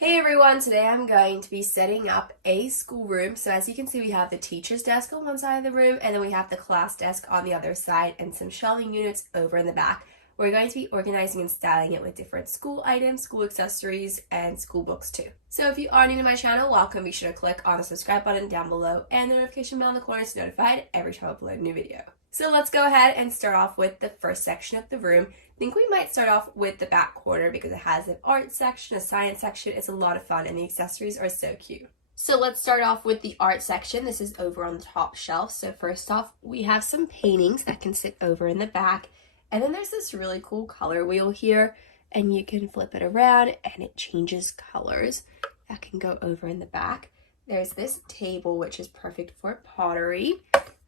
Hey everyone, today I'm going to be setting up a schoolroom. So as you can see, we have the teacher's desk on one side of the room, and then we have the class desk on the other side, and some shelving units over in the back. We're going to be organizing and styling it with different school items, school accessories, and school books too. So if you are new to my channel, welcome. Be sure to click on the subscribe button down below and the notification bell in the corner to be notified every time I upload a new video. So let's go ahead and start off with the first section of the room. I think we might start off with the back corner because it has an art section, a science section. It's a lot of fun and the accessories are so cute. So let's start off with the art section. This is over on the top shelf. So first off, we have some paintings that can sit over in the back. And then there's this really cool color wheel here, and you can flip it around and it changes colors. That can go over in the back. There's this table, which is perfect for pottery.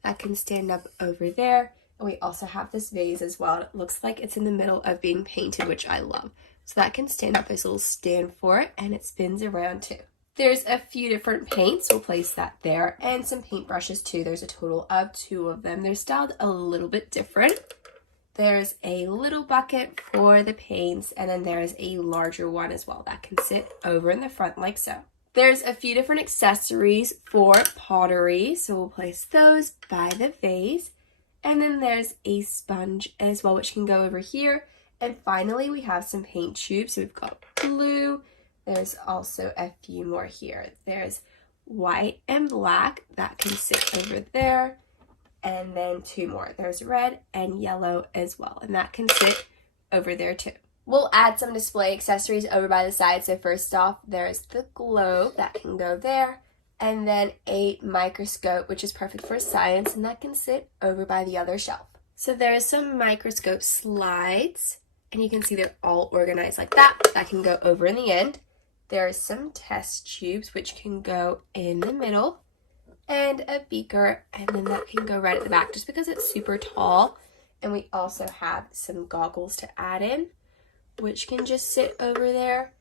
That can stand up over there. And we also have this vase as well. It looks like it's in the middle of being painted, which I love. So that can stand up. There's a little stand for it, and it spins around too. There's a few different paints. We'll place that there. And some paintbrushes too. There's a total of 2 of them. They're styled a little bit different. There's a little bucket for the paints, and then there's a larger one as well that can sit over in the front like so. There's a few different accessories for pottery, so we'll place those by the vase. And then there's a sponge as well, which can go over here. And finally, we have some paint tubes. So we've got blue. There's also a few more here. There's white and black that can sit over there. And then 2 more. There's red and yellow as well. And that can sit over there too. We'll add some display accessories over by the side. So first off, there's the globe that can go there. And then a microscope, which is perfect for science, and that can sit over by the other shelf. So there's some microscope slides, and you can see they're all organized like that. That can go over in the end. There are some test tubes, which can go in the middle, and a beaker, and then that can go right at the back just because it's super tall. And we also have some goggles to add in, which can just sit over there.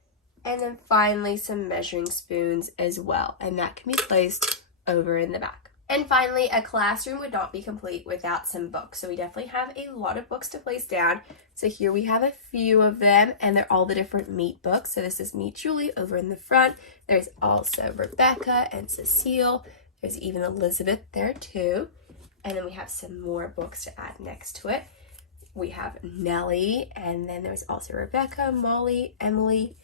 And then finally some measuring spoons as well, and that can be placed over in the back. And finally, a classroom would not be complete without some books. So we definitely have a lot of books to place down. So here we have a few of them, and they're all the different Meet books. So this is Meet Julie over in the front. There's also Rebecca and Cecile. There's even Elizabeth there too. And then we have some more books to add next to it. We have Nellie, and then there's also Rebecca, Molly, Emily,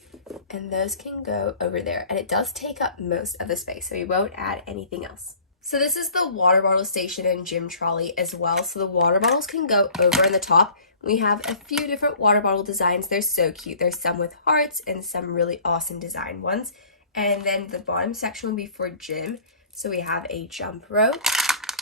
and those can go over there. And it does take up most of the space, so we won't add anything else. So this is the water bottle station and gym trolley as well. So the water bottles can go over in the top. We have a few different water bottle designs. They're so cute. There's some with hearts and some really awesome design ones. And then the bottom section will be for gym. So we have a jump rope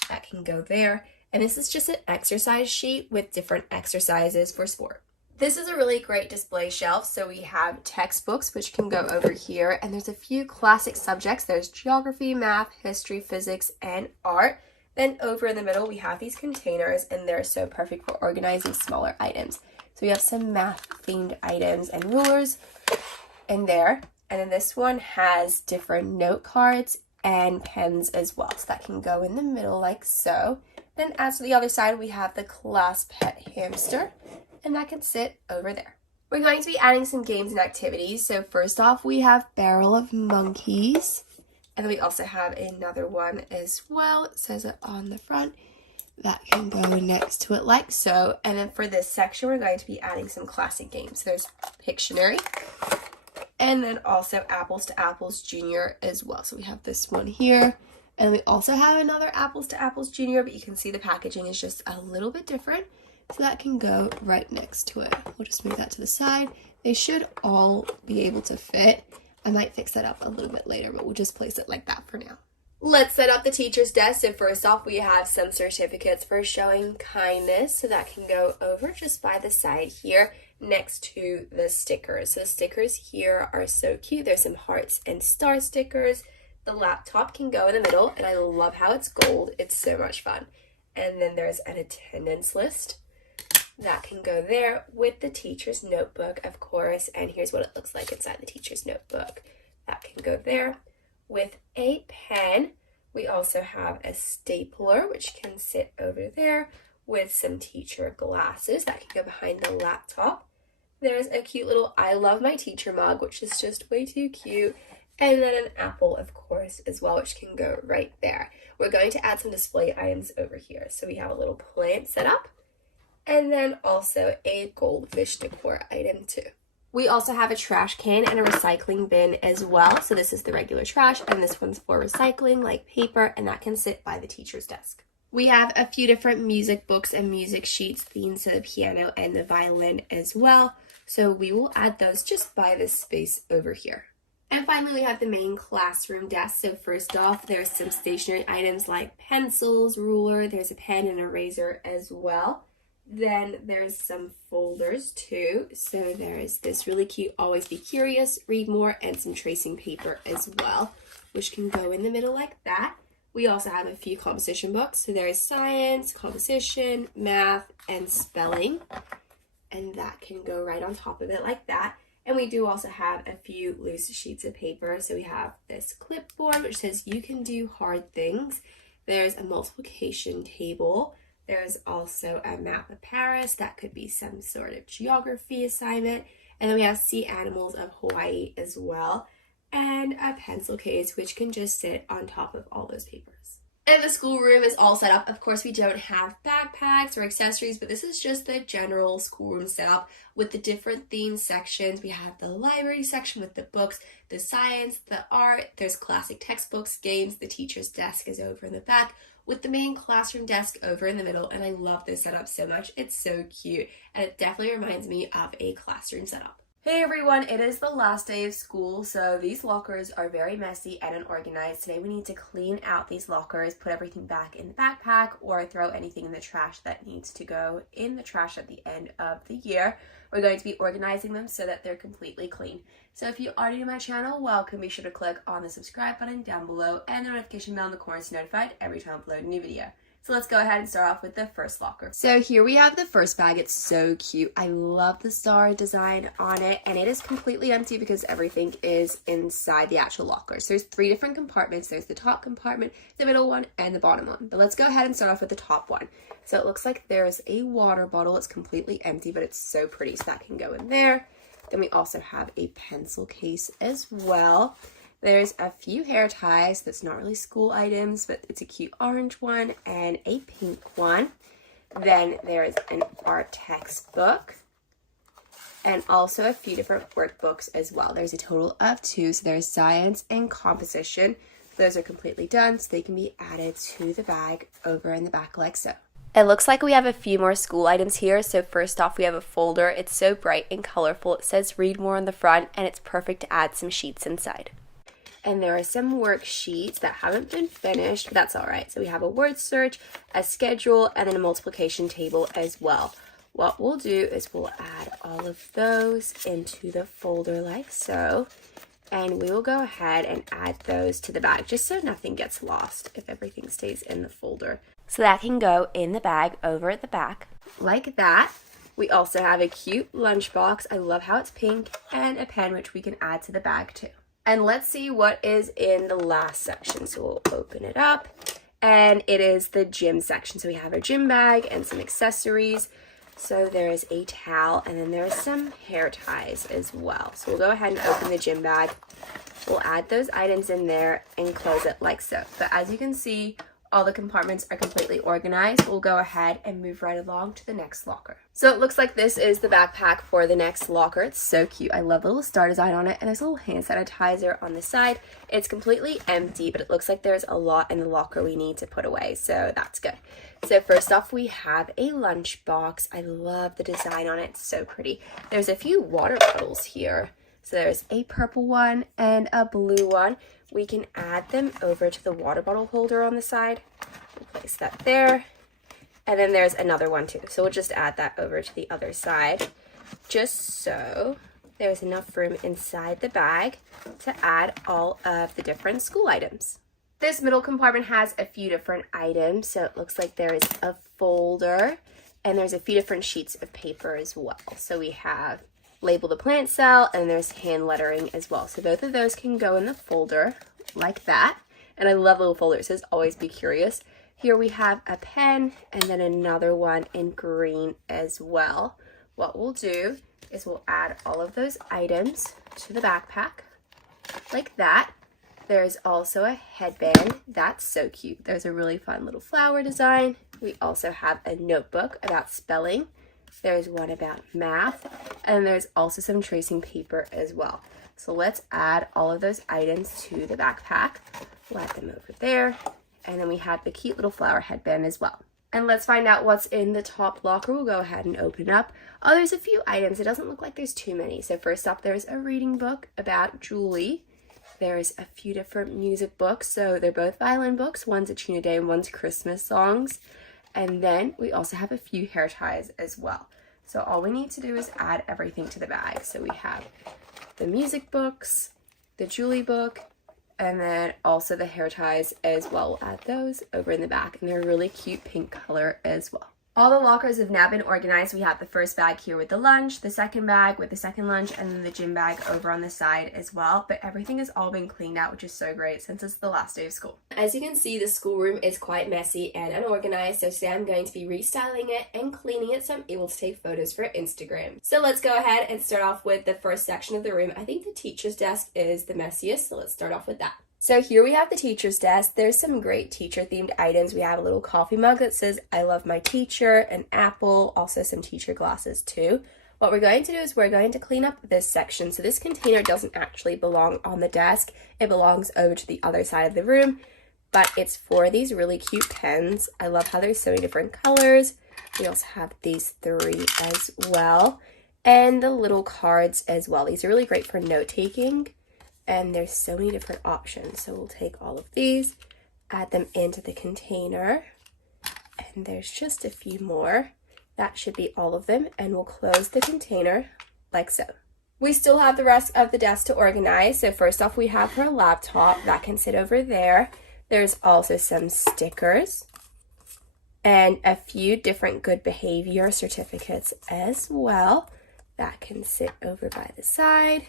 that can go there. And this is just an exercise sheet with different exercises for sport. This is a really great display shelf. So we have textbooks, which can go over here. And there's a few classic subjects. There's geography, math, history, physics, and art. Then over in the middle, we have these containers, and they're so perfect for organizing smaller items. So we have some math-themed items and rulers in there. And then this one has different note cards and pens as well. So that can go in the middle like so. Then as to the other side, we have the class pet hamster, and that can sit over there. We're going to be adding some games and activities. So first off, we have Barrel of Monkeys, and then we also have another one as well. It says it on the front. That can go next to it like so. And then for this section, we're going to be adding some classic games. So there's Pictionary, and then also Apples to Apples Junior as well. So we have this one here. And we also have another Apples to Apples Junior, but you can see the packaging is just a little bit different. So that can go right next to it. We'll just move that to the side. They should all be able to fit. I might fix that up a little bit later, but we'll just place it like that for now. Let's set up the teacher's desk. So first off, we have some certificates for showing kindness. So that can go over just by the side here next to the stickers. So the stickers here are so cute. There's some hearts and star stickers. The laptop can go in the middle, and I love how it's gold. It's so much fun. And then there's an attendance list that can go there with the teacher's notebook, of course. And here's what it looks like inside the teacher's notebook. That can go there with a pen. We also have a stapler, which can sit over there with some teacher glasses that can go behind the laptop. There's a cute little I love my teacher mug, which is just way too cute. And then an apple, of course, as well, which can go right there. We're going to add some display items over here. So we have a little plant set up, and then also a goldfish decor item too. We also have a trash can and a recycling bin as well. So this is the regular trash, and this one's for recycling, like paper, and that can sit by the teacher's desk. We have a few different music books and music sheets themed to the piano and the violin as well. So we will add those just by this space over here. And finally, we have the main classroom desk. So first off, there's some stationery items like pencils, ruler, there's a pen and eraser as well. Then there's some folders too. So there's this really cute Always Be Curious, Read More, and some tracing paper as well, which can go in the middle like that. We also have a few composition books. So there's science, composition, math, and spelling. And that can go right on top of it like that. And we do also have a few loose sheets of paper. So we have this clipboard, which says you can do hard things. There's a multiplication table. There's also a map of Paris. That could be some sort of geography assignment. And then we have sea animals of Hawaii as well. And a pencil case, which can just sit on top of all those papers. And the schoolroom is all set up. Of course, we don't have backpacks or accessories, but this is just the general schoolroom setup with the different theme sections. We have the library section with the books, the science, the art. There's classic textbooks, games. The teacher's desk is over in the back with the main classroom desk over in the middle. And I love this setup so much. It's so cute. And it definitely reminds me of a classroom setup. Hey everyone, it is the last day of school, so these lockers are very messy and unorganized. Today we need to clean out these lockers, put everything back in the backpack, or throw anything in the trash that needs to go in the trash at the end of the year. We're going to be organizing them so that they're completely clean. So if you are new to my channel, welcome. Be sure to click on the subscribe button down below and the notification bell in the corner to be notified every time I upload a new video. So let's go ahead and start off with the first locker. So here we have the first bag. It's so cute. I love the star design on it, and it is completely empty because everything is inside the actual locker. So there's 3 different compartments. There's the top compartment, the middle one, and the bottom one. But let's go ahead and start off with the top one. So it looks like there's a water bottle. It's completely empty, but it's so pretty, so that can go in there. Then we also have a pencil case as well. There's a few hair ties that's not really school items, but it's a cute orange one and a pink one. Then there's an art textbook and also a few different workbooks as well. There's a total of 2, so there's science and composition. Those are completely done, so they can be added to the bag over in the back like so. It looks like we have a few more school items here. So first off, we have a folder. It's so bright and colorful. It says Read More on the front, and it's perfect to add some sheets inside. And there are some worksheets that haven't been finished, but that's all right. So we have a word search, a schedule, and then a multiplication table as well. What we'll do is we'll add all of those into the folder like so. And we will go ahead and add those to the bag just so nothing gets lost if everything stays in the folder. So that can go in the bag over at the back like that. We also have a cute lunchbox. I love how it's pink, and a pen which we can add to the bag too. And let's see what is in the last section. So we'll open it up, and it is the gym section. So we have our gym bag and some accessories. So there is a towel, and then there's some hair ties as well. So we'll go ahead and open the gym bag. We'll add those items in there and close it like so. But as you can see, all the compartments are completely organized. We'll go ahead and move right along to the next locker. So it looks like this is the backpack for the next locker. It's so cute. I love the little star design on it, and there's a little hand sanitizer on the side. It's completely empty, but it looks like there's a lot in the locker we need to put away, so that's good. So first off, we have a lunch box. I love the design on it. It's so pretty. There's a few water bottles here. So there's a purple one and a blue one. We can add them over to the water bottle holder on the side. We'll place that there. And then there's another one too. So we'll just add that over to the other side, just so there's enough room inside the bag to add all of the different school items. This middle compartment has a few different items. So it looks like there is a folder, and there's a few different sheets of paper as well. So we have Label the Plant Cell, and there's hand lettering as well. So both of those can go in the folder like that. And I love the little folder. It says Always Be Curious. Here we have a pen, and then another one in green as well. What we'll do is we'll add all of those items to the backpack like that. There's also a headband. That's so cute. There's a really fun little flower design. We also have a notebook about spelling. There's one about math, and there's also some tracing paper as well. So let's add all of those items to the backpack. We'll add them over there. And then we have the cute little flower headband as well. And let's find out what's in the top locker. We'll go ahead and open up. Oh, there's a few items. It doesn't look like there's too many. So first up, there's a reading book about Julie. There's a few different music books. So they're both violin books. One's a tune a day and one's Christmas songs. And then we also have a few hair ties as well. So all we need to do is add everything to the bag. So we have the music books, the Julie book, and then also the hair ties as well. We'll add those over in the back, and they're a really cute pink color as well. All the lockers have now been organized. We have the first bag here with the lunch, the second bag with the second lunch, and then the gym bag over on the side as well. But everything has all been cleaned out, which is so great since it's the last day of school. As you can see, the schoolroom is quite messy and unorganized, so today I'm going to be restyling it and cleaning it so I'm able to take photos for Instagram. So let's go ahead and start off with the first section of the room. I think the teacher's desk is the messiest, so let's start off with that. So here we have the teacher's desk. There's some great teacher-themed items. We have a little coffee mug that says, "I love my teacher," an apple, also some teacher glasses too. What we're going to do is we're going to clean up this section. So this container doesn't actually belong on the desk. It belongs over to the other side of the room, but it's for these really cute pens. I love how there's so many different colors. We also have these three as well, and the little cards as well. These are really great for note-taking. And there's so many different options. So we'll take all of these, add them into the container, and there's just a few more. That should be all of them, and we'll close the container like so. We still have the rest of the desk to organize. So first off, we have her laptop that can sit over there. There's also some stickers and a few different good behavior certificates as well that can sit over by the side.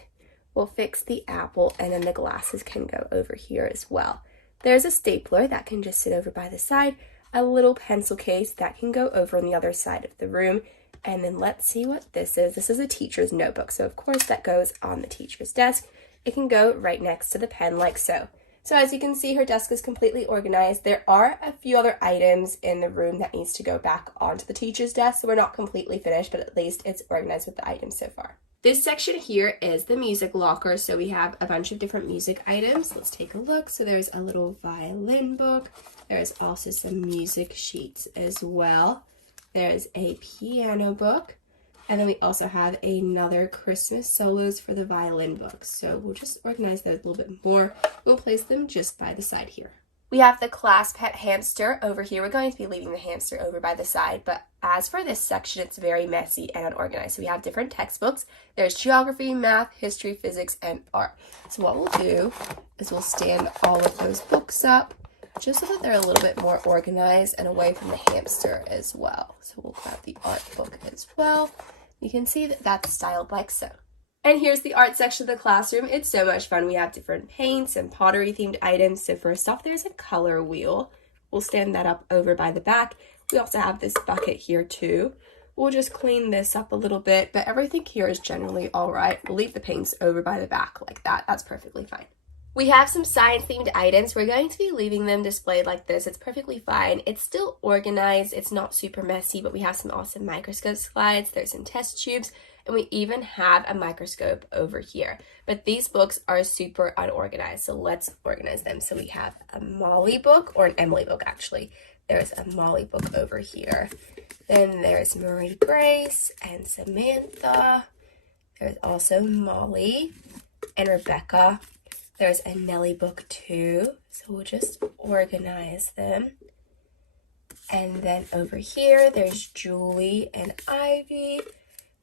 We'll fix the apple, and then the glasses can go over here as well. There's a stapler that can just sit over by the side, a little pencil case that can go over on the other side of the room, and then let's see what this is. This is a teacher's notebook, so of course that goes on the teacher's desk. It can go right next to the pen like so. So as you can see, her desk is completely organized. There are a few other items in the room that needs to go back onto the teacher's desk, so we're not completely finished, but at least it's organized with the items so far. This section here is the music locker, so we have a bunch of different music items. Let's take a look. So there's a little violin book. There's also some music sheets as well. There's a piano book, and then we also have another Christmas solos for the violin book. So we'll just organize those a little bit more. We'll place them just by the side here. We have the class pet hamster over here. We're going to be leaving the hamster over by the side, but as for this section, it's very messy and unorganized. So we have different textbooks. There's geography, math, history, physics, and art. So what we'll do is we'll stand all of those books up just so that they're a little bit more organized and away from the hamster as well. So we'll grab the art book as well. You can see that that's styled like so. And here's the art section of the classroom. It's so much fun. We have different paints and pottery themed items. So first off, there's a color wheel. We'll stand that up over by the back. We also have this bucket here too. We'll just clean this up a little bit, but everything here is generally all right. We'll leave the paints over by the back like that. That's perfectly fine. We have some science-themed items. We're going to be leaving them displayed like this. It's perfectly fine. It's still organized. It's not super messy, but we have some awesome microscope slides. There's some test tubes, and we even have a microscope over here. But these books are super unorganized, so let's organize them. So we have a Molly book, or an Emily book actually. There's a Molly book over here. Then there's Marie Grace and Samantha. There's also Molly and Rebecca. There's a Nellie book too, so we'll just organize them. And then over here, there's Julie and Ivy.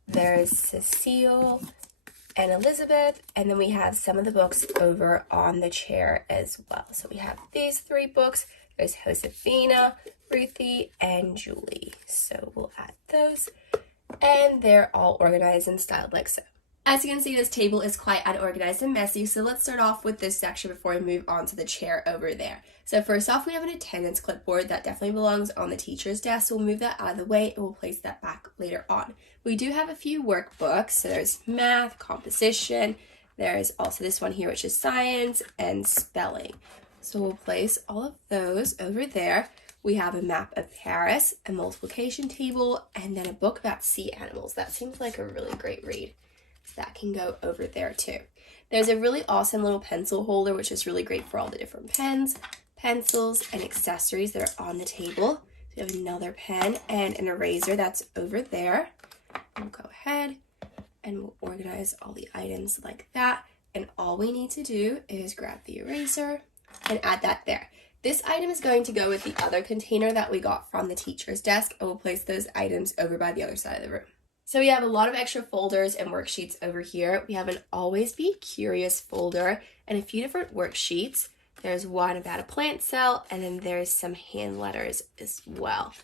There's Cecile and Elizabeth. And then we have some of the books over on the chair as well. So we have these three books. There's Josefina, Ruthie, and Julie. So we'll add those. And they're all organized and styled like so. As you can see, this table is quite unorganized and messy, so let's start off with this section before we move on to the chair over there. So first off, we have an attendance clipboard that definitely belongs on the teacher's desk, so we'll move that out of the way and we'll place that back later on. We do have a few workbooks, so there's math, composition, there's also this one here which is science and spelling. So we'll place all of those over there. We have a map of Paris, a multiplication table, and then a book about sea animals. That seems like a really great read. That can go over there too. There's a really awesome little pencil holder, which is really great for all the different pens, pencils, and accessories that are on the table. So we have another pen and an eraser that's over there. We'll go ahead and we'll organize all the items like that. And all we need to do is grab the eraser and add that there. This item is going to go with the other container that we got from the teacher's desk, and we'll place those items over by the other side of the room. So we have a lot of extra folders and worksheets over here. We have an Always Be Curious folder and a few different worksheets. There's one about a plant cell, and then there's some hand letters as well.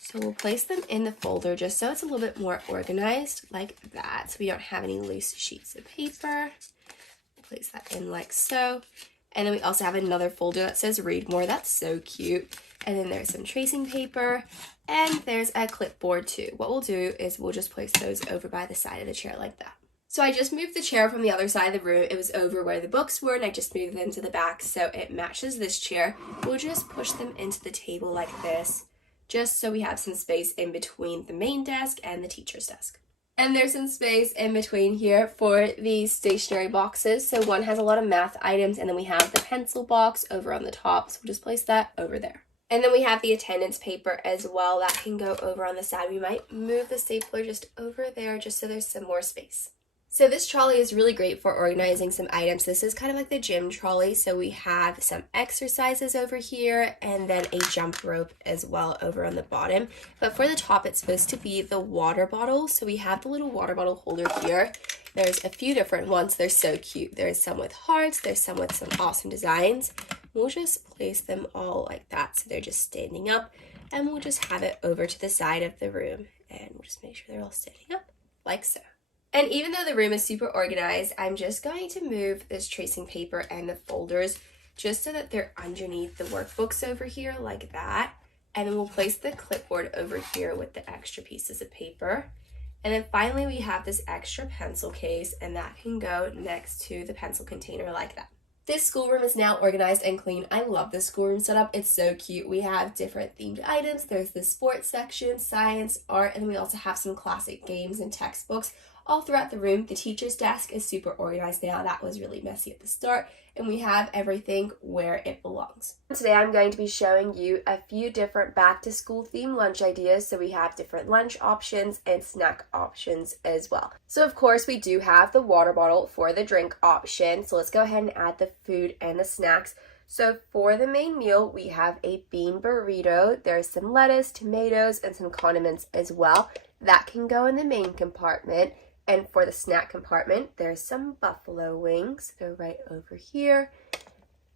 So we'll place them in the folder just so it's a little bit more organized like that, so we don't have any loose sheets of paper. We'll place that in like so. And then we also have another folder that says Read More. That's so cute. And then there's some tracing paper, and there's a clipboard too. What we'll do is we'll just place those over by the side of the chair like that. So I just moved the chair from the other side of the room. It was over where the books were, and I just moved them to the back so it matches this chair. We'll just push them into the table like this, just so we have some space in between the main desk and the teacher's desk. And there's some space in between here for the stationery boxes. So one has a lot of math items, and then we have the pencil box over on the top. So we'll just place that over there. And then we have the attendance paper as well. That can go over on the side. We might move the stapler just over there just so there's some more space. So this trolley is really great for organizing some items. This is kind of like the gym trolley. So we have some exercises over here and then a jump rope as well over on the bottom. But for the top, it's supposed to be the water bottle. So we have the little water bottle holder here. There's a few different ones. They're so cute. There's some with hearts. There's some with some awesome designs. We'll just place them all like that so they're just standing up, and we'll just have it over to the side of the room, and we'll just make sure they're all standing up like so. And even though the room is super organized, I'm just going to move this tracing paper and the folders just so that they're underneath the workbooks over here like that. And then we'll place the clipboard over here with the extra pieces of paper. And then finally we have this extra pencil case, and that can go next to the pencil container like that. This schoolroom is now organized and clean. I love this schoolroom setup. It's so cute. We have different themed items. There's the sports section, science, art, and we also have some classic games and textbooks all throughout the room. The teacher's desk is super organized now. That was really messy at the start, and we have everything where it belongs. Today I'm going to be showing you a few different back to school themed lunch ideas. So we have different lunch options and snack options as well. So of course we do have the water bottle for the drink option. So let's go ahead and add the food and the snacks. So for the main meal, we have a bean burrito. There's some lettuce, tomatoes, and some condiments as well. That can go in the main compartment. And for the snack compartment, there's some buffalo wings. They're right over here.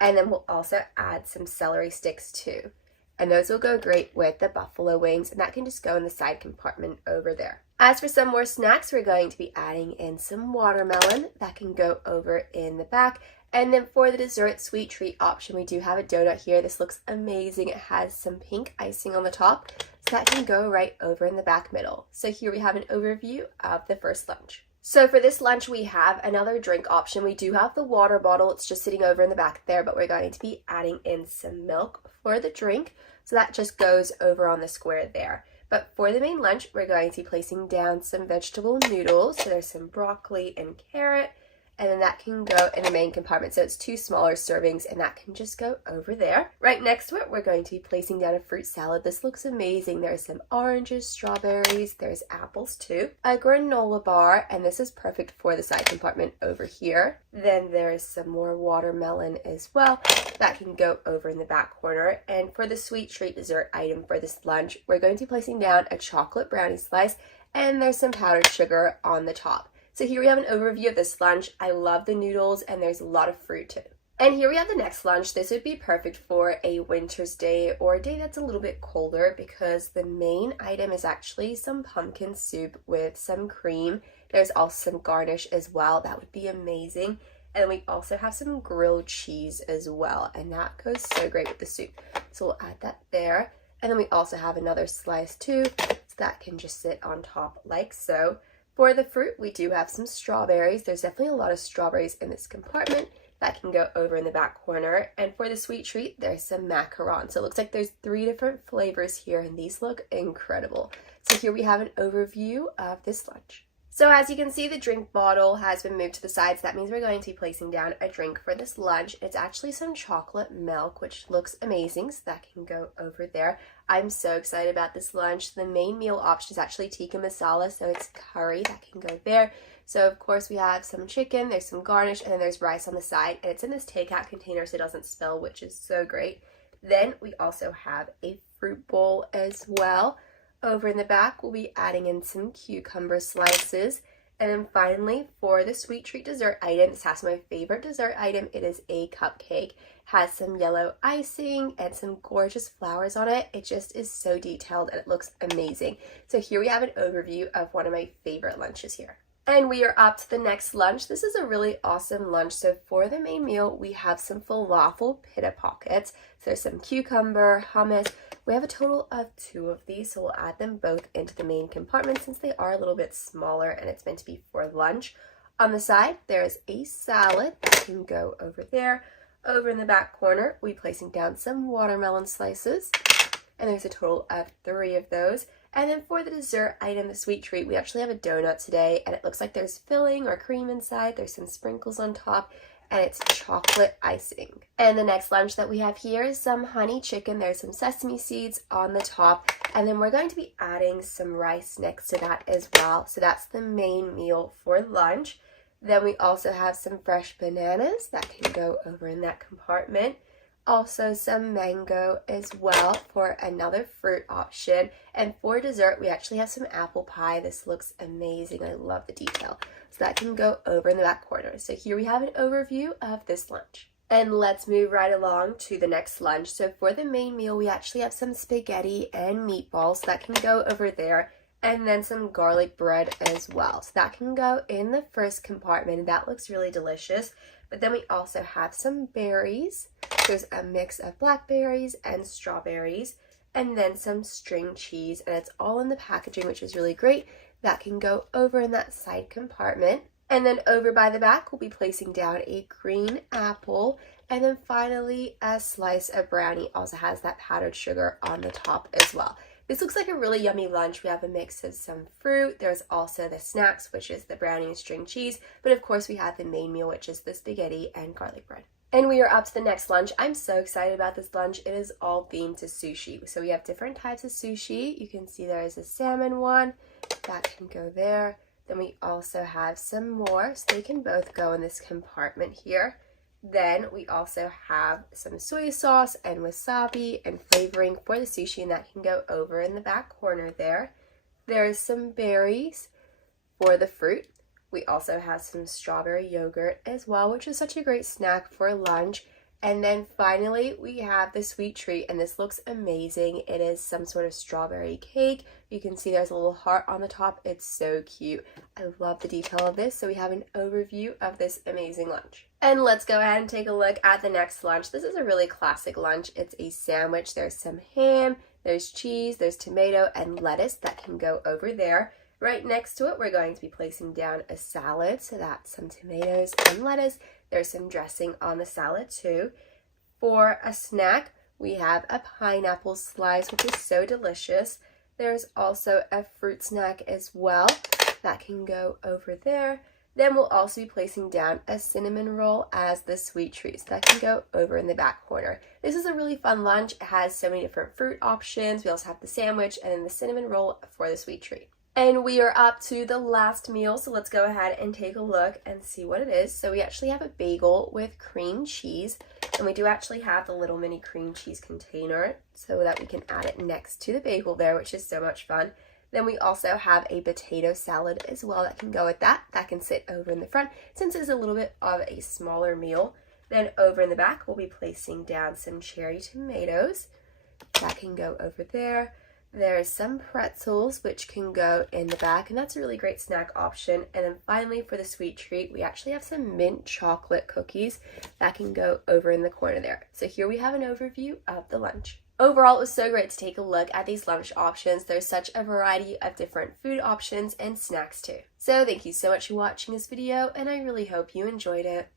And then we'll also add some celery sticks too. And those will go great with the buffalo wings, and that can just go in the side compartment over there. As for some more snacks, we're going to be adding in some watermelon. That can go over in the back. And then for the dessert sweet treat option, we do have a donut here. This looks amazing. It has some pink icing on the top, so that can go right over in the back middle. So here we have an overview of the first lunch. So for this lunch, we have another drink option. We do have the water bottle. It's just sitting over in the back there, but we're going to be adding in some milk for the drink. So that just goes over on the square there. But for the main lunch, we're going to be placing down some vegetable noodles. So there's some broccoli and carrot, and then that can go in the main compartment. So it's 2 smaller servings, and that can just go over there. Right next to it, we're going to be placing down a fruit salad. This looks amazing. There's some oranges, strawberries, there's apples too, a granola bar, and this is perfect for the side compartment over here. Then there's some more watermelon as well. That can go over in the back corner. And for the sweet treat dessert item for this lunch, we're going to be placing down a chocolate brownie slice, and there's some powdered sugar on the top. So here we have an overview of this lunch. I love the noodles, and there's a lot of fruit too. And here we have the next lunch. This would be perfect for a winter's day or a day that's a little bit colder because the main item is actually some pumpkin soup with some cream. There's also some garnish as well. That would be amazing. And then we also have some grilled cheese as well, and that goes so great with the soup. So we'll add that there. And then we also have another slice too, so that can just sit on top like so. For the fruit, we do have some strawberries. There's definitely a lot of strawberries in this compartment. That can go over in the back corner. And for the sweet treat, there's some macarons. So it looks like there's 3 different flavors here, and these look incredible. So here we have an overview of this lunch. So as you can see, the drink bottle has been moved to the side, so that means we're going to be placing down a drink for this lunch. It's actually some chocolate milk, which looks amazing, so that can go over there. I'm so excited about this lunch. The main meal option is actually tikka masala, so it's curry, that can go there. So of course we have some chicken, there's some garnish, and then there's rice on the side, and it's in this takeout container so it doesn't spill, which is so great. Then we also have a fruit bowl as well. Over in the back, we'll be adding in some cucumber slices. And then finally, for the sweet treat dessert item, this has my favorite dessert item. It is a cupcake. Has some yellow icing and some gorgeous flowers on it. It just is so detailed and it looks amazing. So here we have an overview of one of my favorite lunches here. And we are up to the next lunch. This is a really awesome lunch. So for the main meal, we have some falafel pita pockets. So there's some cucumber, hummus. We have a total of 2 of these, so we'll add them both into the main compartment since they are a little bit smaller and it's meant to be for lunch. On the side, there's a salad that can go over there. Over in the back corner, we'll be placing down some watermelon slices. And there's a total of 3 of those. And then for the dessert item, the sweet treat, we actually have a donut today, and it looks like there's filling or cream inside. There's some sprinkles on top, and it's chocolate icing. And the next lunch that we have here is some honey chicken. There's some sesame seeds on the top, and then we're going to be adding some rice next to that as well. So that's the main meal for lunch. Then we also have some fresh bananas that can go over in that compartment. Also some mango as well for another fruit option. And for dessert, we actually have some apple pie. This looks amazing. I love the detail. So that can go over in the back corner. So here we have an overview of this lunch. And let's move right along to the next lunch. So for the main meal, we actually have some spaghetti and meatballs that can go over there. And then some garlic bread as well. So that can go in the first compartment. That looks really delicious. But then we also have some berries. There's a mix of blackberries and strawberries. And then some string cheese. And it's all in the packaging, which is really great. That can go over in that side compartment. And then over by the back, we'll be placing down a green apple. And then finally, a slice of brownie. Also has that powdered sugar on the top as well. This looks like a really yummy lunch. We have a mix of some fruit. There's also the snacks, which is the brownie and string cheese. But of course, we have the main meal, which is the spaghetti and garlic bread. And we are up to the next lunch. I'm so excited about this lunch. It is all themed to sushi. So we have different types of sushi. You can see there is a salmon one. That can go there. Then we also have some more. So they can both go in this compartment here. Then we also have some soy sauce and wasabi and flavoring for the sushi, and that can go over in the back corner there. There's some berries for the fruit. We also have some strawberry yogurt as well, which is such a great snack for lunch. And then finally, we have the sweet treat, and this looks amazing. It is some sort of strawberry cake. You can see there's a little heart on the top. It's so cute. I love the detail of this. So we have an overview of this amazing lunch. And let's go ahead and take a look at the next lunch. This is a really classic lunch. It's a sandwich. There's some ham, there's cheese, there's tomato, and lettuce that can go over there. Right next to it, we're going to be placing down a salad. So that's some tomatoes and lettuce. There's some dressing on the salad too. For a snack, we have a pineapple slice, which is so delicious. There's also a fruit snack as well that can go over there. Then we'll also be placing down a cinnamon roll as the sweet treat. So that can go over in the back corner. This is a really fun lunch. It has so many different fruit options. We also have the sandwich and then the cinnamon roll for the sweet treat. And we are up to the last meal, so let's go ahead and take a look and see what it is. So we actually have a bagel with cream cheese, and we do actually have the little mini cream cheese container so that we can add it next to the bagel there, which is so much fun. Then we also have a potato salad as well that can go with that. That can sit over in the front since it's a little bit of a smaller meal. Then over in the back, we'll be placing down some cherry tomatoes. That can go over there. There's some pretzels, which can go in the back, and that's a really great snack option. And then finally, for the sweet treat, we actually have some mint chocolate cookies that can go over in the corner there. So here we have an overview of the lunch. Overall, it was so great to take a look at these lunch options. There's such a variety of different food options and snacks too. So thank you so much for watching this video, and I really hope you enjoyed it.